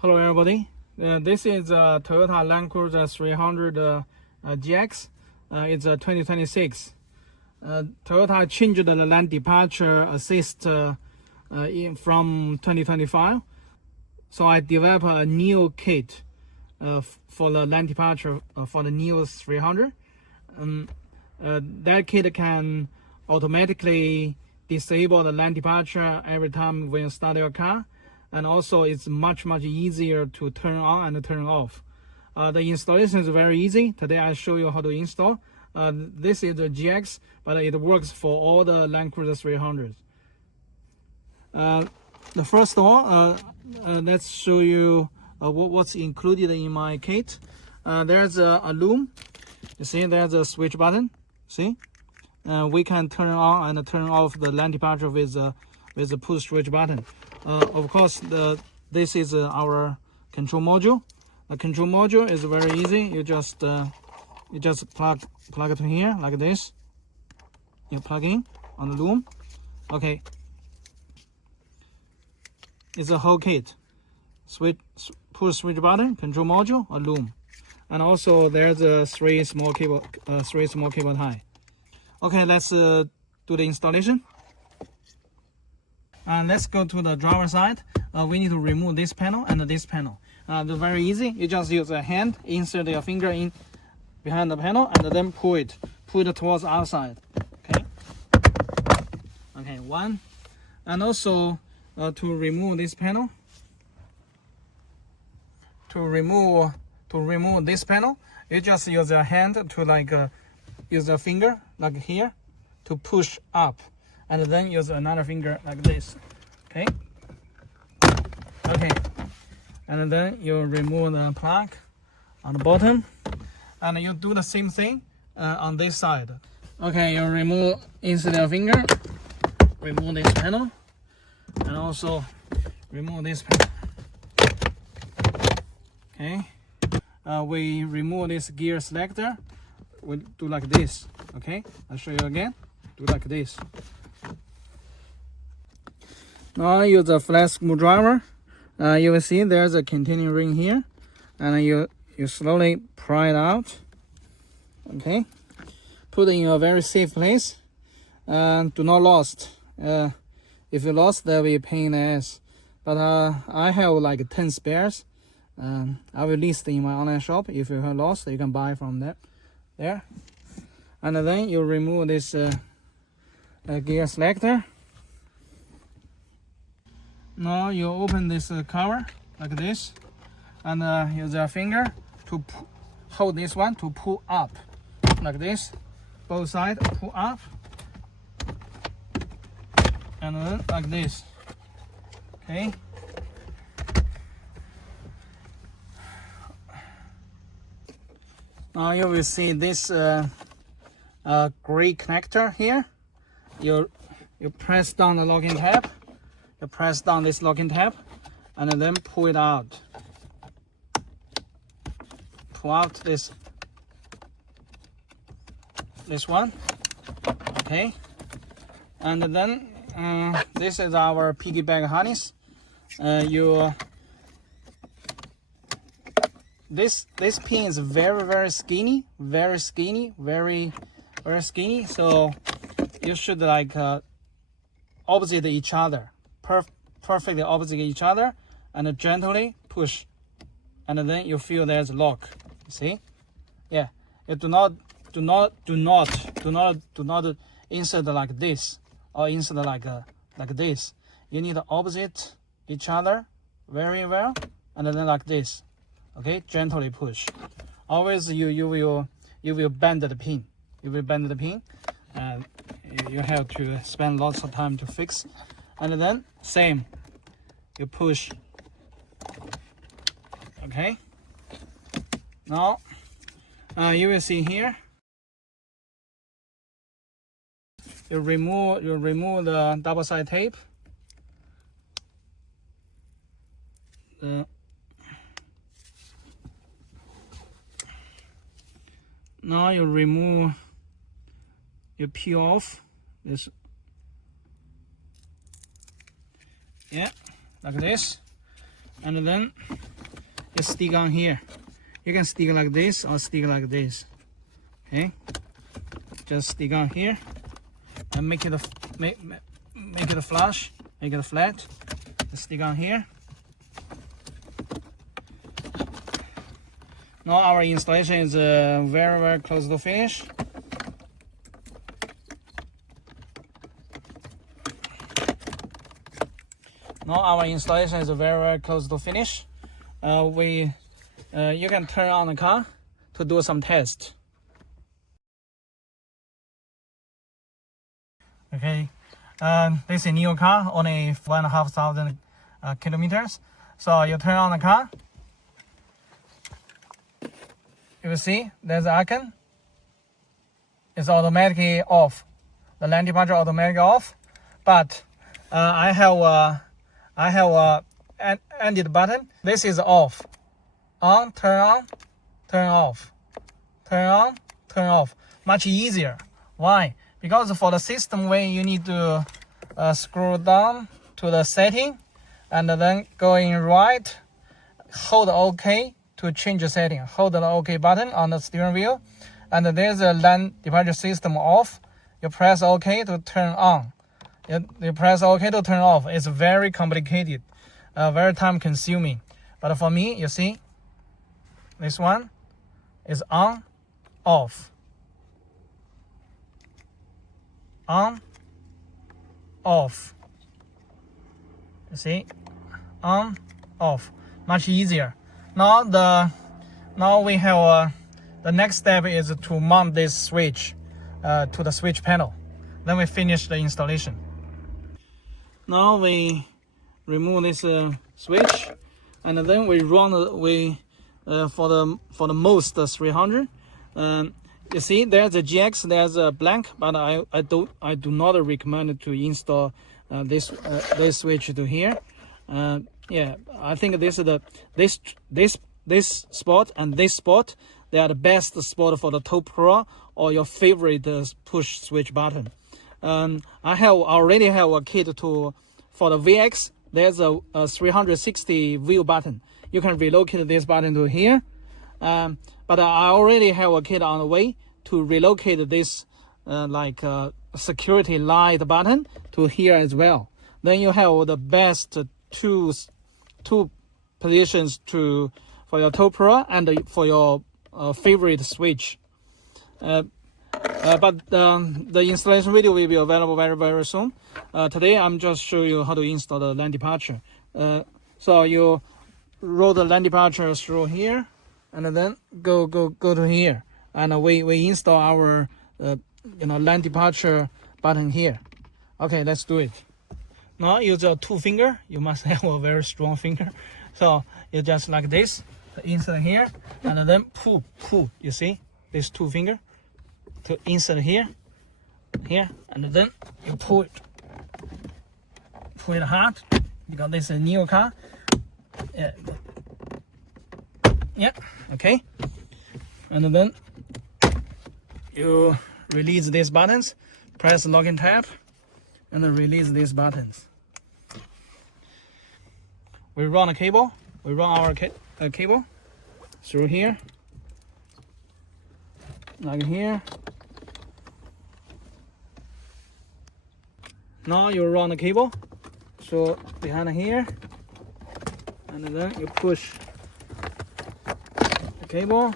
Hello everybody, this is Toyota Land Cruiser 300 GX. It's 2026. Toyota changed the lane departure assist from 2025. So I developed a new kit for the lane departure for the new 300. That kit can automatically disable the lane departure every time when you start your car. And also it's much easier to turn on and turn off. The installation is very easy. Today I show you how to install. This is the GX, but it works for all the Land Cruiser 300s. The first of all, let's show you what's included in my kit. There's a loom. You see, there's a switch button. See, we can turn on and turn off the lane departure with a push switch button. Of course, this is our control module. The control module is very easy. You just plug it to here like this. You plug in on the loom. Okay, it's a whole kit. Push switch button, control module, a loom, and also there's a three small cable tie. Okay, let's do the installation. Let's go to the driver side. We need to remove this panel and this panel. They're very easy. You just use a hand, insert your finger in behind the panel, and then pull it towards outside. Okay, one. And also to remove this panel, to remove this panel, you just use your hand to use your finger like here to push up, and then use another finger like this. Okay, and then you remove the plug on the bottom, and you do the same thing on this side. Okay, you insert your finger, remove this panel, and also remove this panel. Okay, we remove this gear selector. We do like this. Okay, I'll show you again. Do like this. Now I use a flat screwdriver. You will see there's a containing ring here, and you slowly pry it out. Okay, put it in a very safe place, and do not lost. If you lost, there will be a pain in the ass. But I have like 10 spares. I will list in my online shop. If you have lost, you can buy from there. And then you remove this gear selector. Now you open this cover like this, and use your finger to hold this one to pull up like this. Both sides pull up, and then like this. Okay. Now you will see this gray connector here. You press down the locking tab. You press down this locking tab, and then pull it out. Pull out this one. Okay. And then this is our piggyback harness. This pin is very skinny, very skinny. So you should opposite each other, perfectly opposite each other, and gently push, and then you feel there's a lock. You see? Yeah. You do not insert like this or insert like this. You need to opposite each other very well, and then like this. Okay, gently push. Always you will bend the pin. You will bend the pin, and you have to spend lots of time to fix. And then same, you push. Okay. Now you will see here. You remove the double side tape. Now you peel off this. Yeah, like this. and then you stick on here. You can stick like this or stick like this. Okay, just stick on here and make it flush, make it flat. Just stick on here. Now our installation is very close to finish. Now our installation is very close to finish. You can turn on the car to do some test. Okay, this is a new car, only 1,500 kilometers. So you turn on the car. You will see there's an icon. It's automatically off. The lane departure automatically off. But I have a ended button. This is off. On, turn on, turn off. Turn on, turn off. Much easier. Why? Because for the system way, you need to scroll down to the setting and then go in right, hold OK to change the setting. Hold the OK button on the steering wheel, and there's a lane departure system off. You press OK to turn on. You press OK to turn off. It's very complicated, very time consuming. But for me, you see, this one is on, off. On, off. You see, on, off. Much easier. Now we have the next step is to mount this switch to the switch panel. Then we finish the installation. Now we remove this switch, and then we run for the most 300. You see, there's a GX, there's a blank, but I do not recommend to install this switch to here. Yeah, I think this spot and this spot, they are the best spot for the Top Pro or your favorite push switch button. I already have a kit for the VX. There's a 360 view button. You can relocate this button to here. But I already have a kit on the way to relocate this security light button to here as well. Then you have the best two positions for your Top Pro and for your favorite switch. But the installation video will be available very soon. Today I'm just showing you how to install the lane departure. So you roll the lane departure through here, and then go to here, and we install our lane departure button here. Okay, let's do it. Now use a 2 finger. You must have a very strong finger. So you just like this, insert here, and then pull. You see this 2 finger to insert here, and then you pull it hard because this is a new car. Yeah, okay. And then you release these buttons, press lock and tab, and then release these buttons. We run a cable. We run our cable through here, like here. Now you run the cable so behind here, and then you push the cable,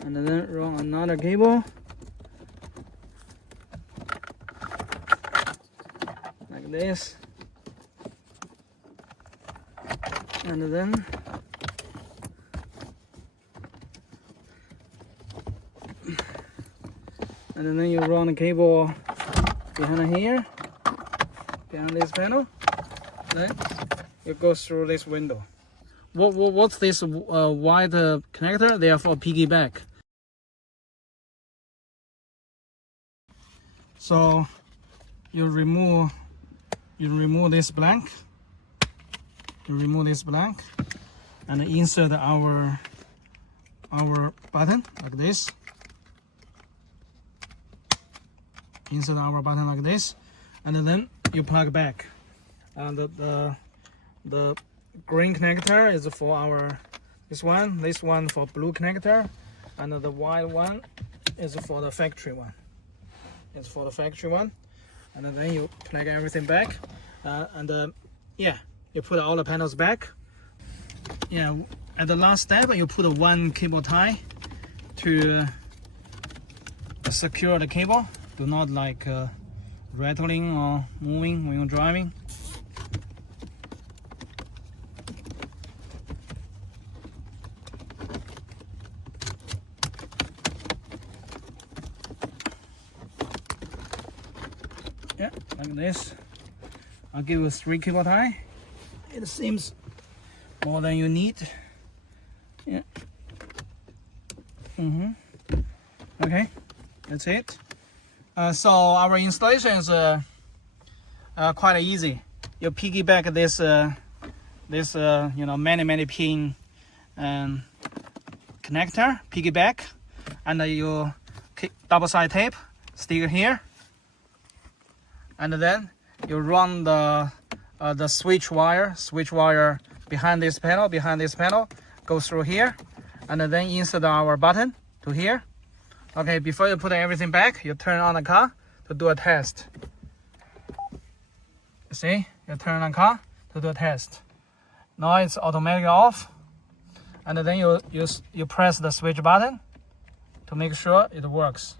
and then run another cable like this, and then you run the cable behind here, behind this panel. Then you go through this window. What's this white connector? They are for piggyback. So you remove this blank. You remove this blank and insert our button like this. Insert our button like this, and then you plug back, and the green connector is for our this one for blue connector, and the white one is for the factory one. It's for the factory one, and then you plug everything back, yeah, you put all the panels back. Yeah, at the last step you put one cable tie to secure the cable. Do not like rattling or moving when you're driving. Yeah, like this. I'll give you 3 cable tie. It seems more than you need. Yeah. Okay, that's it. So our installation is quite easy. You piggyback this you know, many pin connector, piggyback, and you double side tape, stick it here, and then you run the switch wire behind this panel, go through here, and then insert our button to here. Okay, before you put everything back, you turn on the car to do a test. See, you turn on the car to do a test. Now it's automatically off, and then you press the switch button to make sure it works.